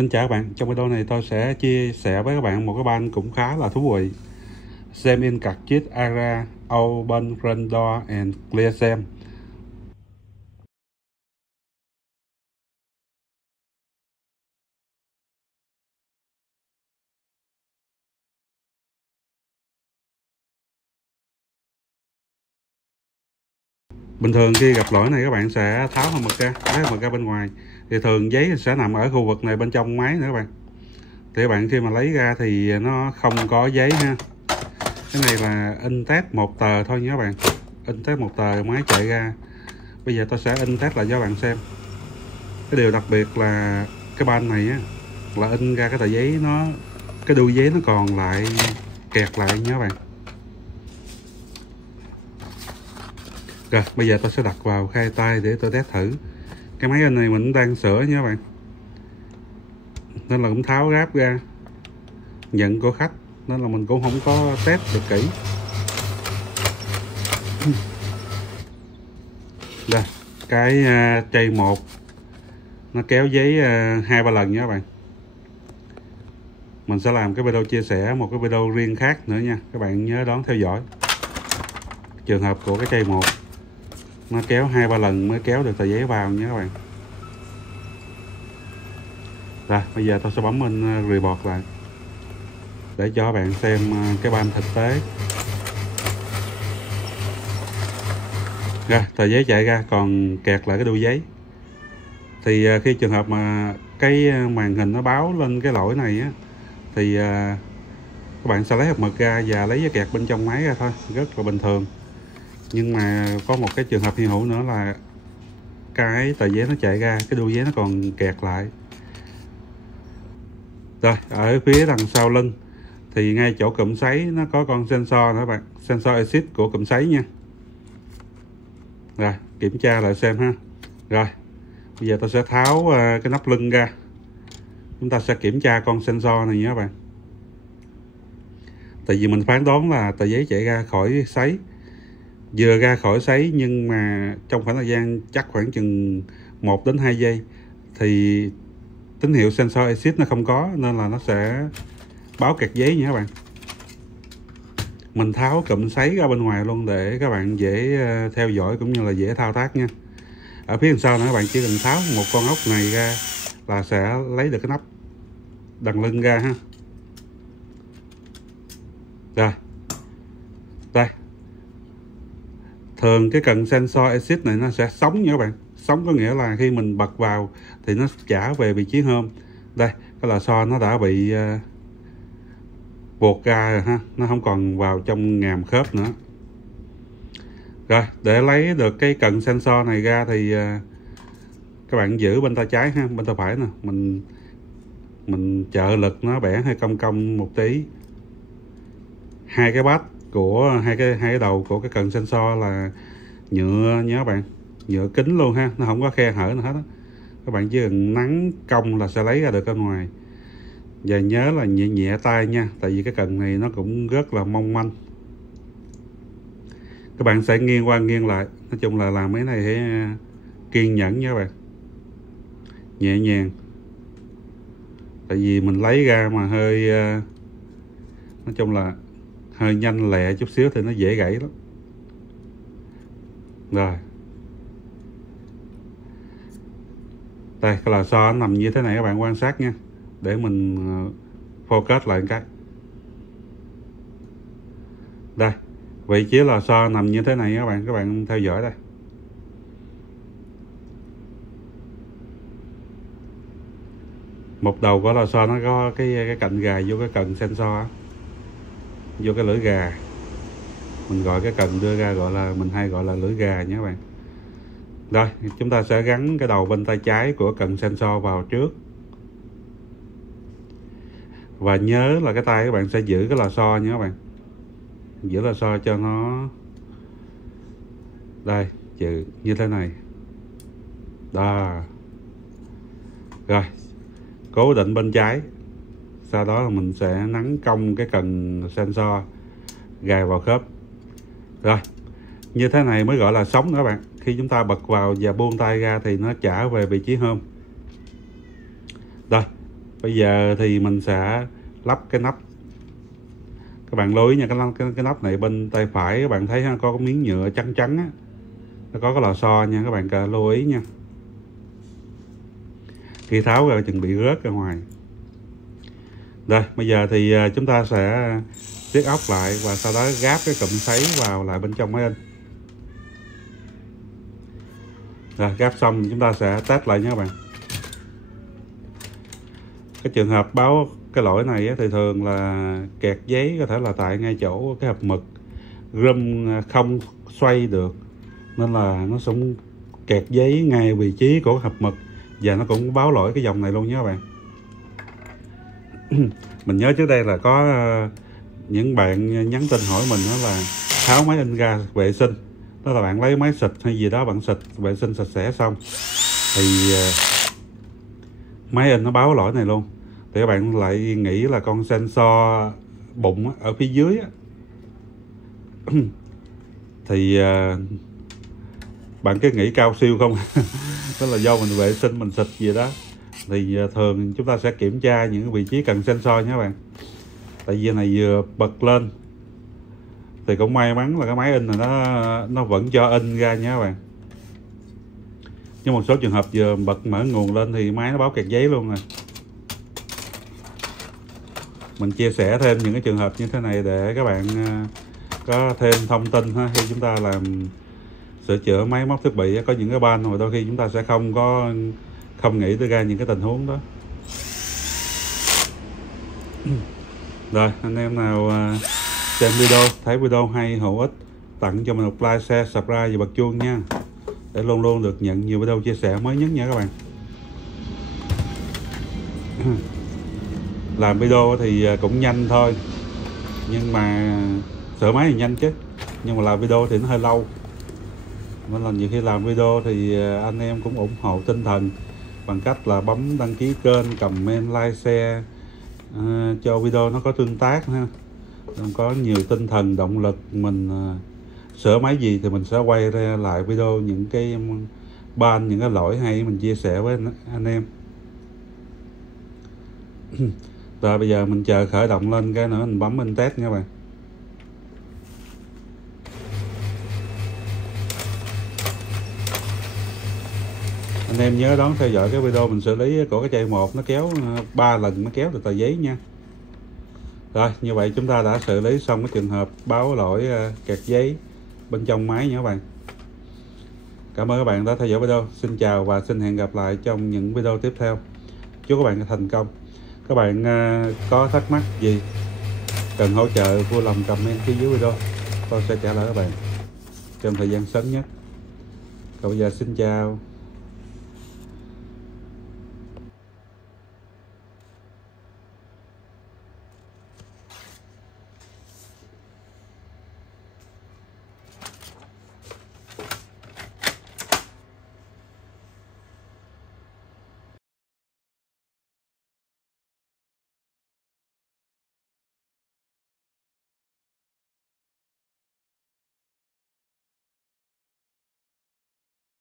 Xin chào các bạn, trong video này tôi sẽ chia sẻ với các bạn một cái ban cũng khá là thú vị. Xem in card chip ARA Open Run Door and Clear Xem. Bình thường khi gặp lỗi này các bạn sẽ tháo hộp mực ra, lấy hộp mực ra bên ngoài. Thì thường giấy sẽ nằm ở khu vực này bên trong máy nữa các bạn. Thì các bạn khi mà lấy ra thì nó không có giấy ha. Cái này là in test một tờ thôi nha các bạn. In test một tờ máy chạy ra. Bây giờ tôi sẽ in test lại cho các bạn xem. Cái điều đặc biệt là cái ban này á, là in ra cái tờ giấy nó, cái đuôi giấy nó còn lại kẹt lại nha các bạn. Rồi bây giờ tôi sẽ đặt vào khai tay để tôi test thử. Cái máy in này mình đang sửa nha các bạn, nên là cũng tháo ráp ra, nhận của khách nên là mình cũng không có test được kỹ. Đây cái chây 1 nó kéo giấy 2-3 lần nha các bạn. Mình sẽ làm cái video chia sẻ một cái video riêng khác nữa nha, các bạn nhớ đón theo dõi. Trường hợp của cái chây 1 nó kéo 2-3 lần mới kéo được tờ giấy vào nha các bạn. Rồi bây giờ tôi sẽ bấm in report lại để cho các bạn xem cái ban thực tế. Rồi tờ giấy chạy ra còn kẹt lại cái đuôi giấy. Thì khi trường hợp mà cái màn hình nó báo lên cái lỗi này á, thì các bạn sẽ lấy hộp mực ra và lấy cái kẹt bên trong máy ra thôi, rất là bình thường. Nhưng mà có một cái trường hợp hy hữu nữa là cái tờ giấy nó chạy ra, cái đuôi giấy nó còn kẹt lại. Rồi ở phía đằng sau lưng thì ngay chỗ cụm sấy nó có con sensor nữa các bạn, sensor exit của cụm sấy nha. Rồi kiểm tra lại xem ha. Rồi bây giờ tôi sẽ tháo cái nắp lưng ra. Chúng ta sẽ kiểm tra con sensor này nhé các bạn. Tại vì mình phán đoán là tờ giấy chạy ra khỏi sấy, vừa ra khỏi sấy nhưng mà trong khoảng thời gian chắc khoảng chừng 1 đến 2 giây thì tín hiệu sensor exit nó không có, nên là nó sẽ báo kẹt giấy nha các bạn. Mình tháo cụm sấy ra bên ngoài luôn để các bạn dễ theo dõi cũng như là dễ thao tác nha. Ở phía sau nữa các bạn chỉ cần tháo một con ốc này ra là sẽ lấy được cái nắp đằng lưng ra ha. Rồi đây, thường cái cần sensor exit này nó sẽ sống nha các bạn. Sống có nghĩa là khi mình bật vào thì nó trả về vị trí home. Đây cái lò xo nó đã bị buộc ra rồi ha, nó không còn vào trong ngàm khớp nữa. Rồi để lấy được cái cần sensor này ra thì các bạn giữ bên tay trái ha, bên tay phải nè, mình trợ lực nó bẻ hơi cong cong một tí. Hai cái bát của hai cái đầu của cái cần sensor là nhựa nhớ bạn, nhựa kính luôn ha, nó không có khe hở nữa hết á. Các bạn chỉ cần nắn cong là sẽ lấy ra được ở ngoài. Và nhớ là nhẹ nhẹ tay nha, tại vì cái cần này nó cũng rất là mong manh. Các bạn sẽ nghiêng qua nghiêng lại, nói chung là làm mấy này phải kiên nhẫn nha các bạn, nhẹ nhàng. Tại vì mình lấy ra mà hơi nói chung là hơi nhanh lẹ chút xíu thì nó dễ gãy lắm. Rồi đây cái lò xo nằm như thế này, các bạn quan sát nha, để mình focus lại cái. Đây vị trí lò xo nằm như thế này các bạn theo dõi đây. Một đầu của lò xo nó có cái cạnh gài vô cái cần sensor, vô cái lưỡi gà. Mình gọi cái cần đưa ra mình hay gọi là lưỡi gà nhé các bạn. Rồi chúng ta sẽ gắn cái đầu bên tay trái của cần sensor vào trước. Và nhớ là cái tay các bạn sẽ giữ cái lò xo nha các bạn, giữ lò xo cho nó đây giữ như thế này đó. Rồi cố định bên trái, sau đó là mình sẽ nắn cong cái cần sensor gài vào khớp. Rồi như thế này mới gọi là sống nữa các bạn. Khi chúng ta bật vào và buông tay ra thì nó trả về vị trí home. Rồi Bây giờ thì mình sẽ lắp cái nắp. Các bạn lưu ý nha, cái nắp này bên tay phải các bạn thấy ha, có cái miếng nhựa trắng trắng á, nó có cái lò xo nha, các bạn cần lưu ý nha. Khi tháo ra chừng bị rớt ra ngoài. Rồi bây giờ thì chúng ta sẽ siết ốc lại và sau đó gáp cái cụm sấy vào lại bên trong máy in. Rồi gáp xong chúng ta sẽ test lại nha các bạn. Cái trường hợp báo cái lỗi này thì thường là kẹt giấy, có thể là tại ngay chỗ cái hộp mực râm không xoay được, nên là nó sẽ kẹt giấy ngay vị trí của hộp mực, và nó cũng báo lỗi cái dòng này luôn nhé các bạn. Mình nhớ trước đây là có những bạn nhắn tin hỏi mình đó là tháo máy in ra vệ sinh, đó là bạn lấy máy xịt hay gì đó, bạn xịt vệ sinh sạch sẽ xong thì máy in nó báo lỗi này luôn. Thì các bạn lại nghĩ là con sensor bụng ở phía dưới á, thì bạn cứ nghĩ cao siêu không. Đó là do mình vệ sinh, mình xịt gì đó. Thì thường chúng ta sẽ kiểm tra những cái vị trí cần sensor nha các bạn. Tại vì này vừa bật lên thì cũng may mắn là cái máy in này nó vẫn cho in ra nha các bạn. Nhưng một số trường hợp vừa bật mở nguồn lên thì máy nó báo kẹt giấy luôn rồi. Mình chia sẻ thêm những cái trường hợp như thế này để các bạn có thêm thông tin ha, khi chúng ta làm sửa chữa máy móc thiết bị. Có những cái ban mà đôi khi chúng ta sẽ không nghĩ tới ra những cái tình huống đó. Rồi anh em nào xem video thấy video hay hữu ích, tặng cho mình một like, share, subscribe và bật chuông nha, để luôn luôn được nhận nhiều video chia sẻ mới nhất nha các bạn. Làm video thì cũng nhanh thôi, nhưng mà sửa máy thì nhanh chứ, nhưng mà làm video thì nó hơi lâu, nên là nhiều khi làm video thì anh em cũng ủng hộ tinh thần bằng cách là bấm đăng ký kênh, comment, like, share cho video nó có tương tác ha, có nhiều tinh thần động lực. Mình sửa máy gì thì mình sẽ quay ra lại video những cái ban, những cái lỗi hay mình chia sẻ với anh em. Rồi bây giờ mình chờ khởi động lên cái nữa mình bấm in test nha các bạn. Anh em nhớ đón theo dõi cái video mình xử lý của cái chai 1, nó kéo 3 lần nó kéo được tờ giấy nha. Rồi như vậy chúng ta đã xử lý xong cái trường hợp báo lỗi kẹt giấy bên trong máy nha các bạn. Cảm ơn các bạn đã theo dõi video. Xin chào và xin hẹn gặp lại trong những video tiếp theo. Chúc các bạn thành công. Các bạn có thắc mắc gì cần hỗ trợ vui lòng comment phía dưới video, tôi sẽ trả lời các bạn trong thời gian sớm nhất. Còn bây giờ xin chào.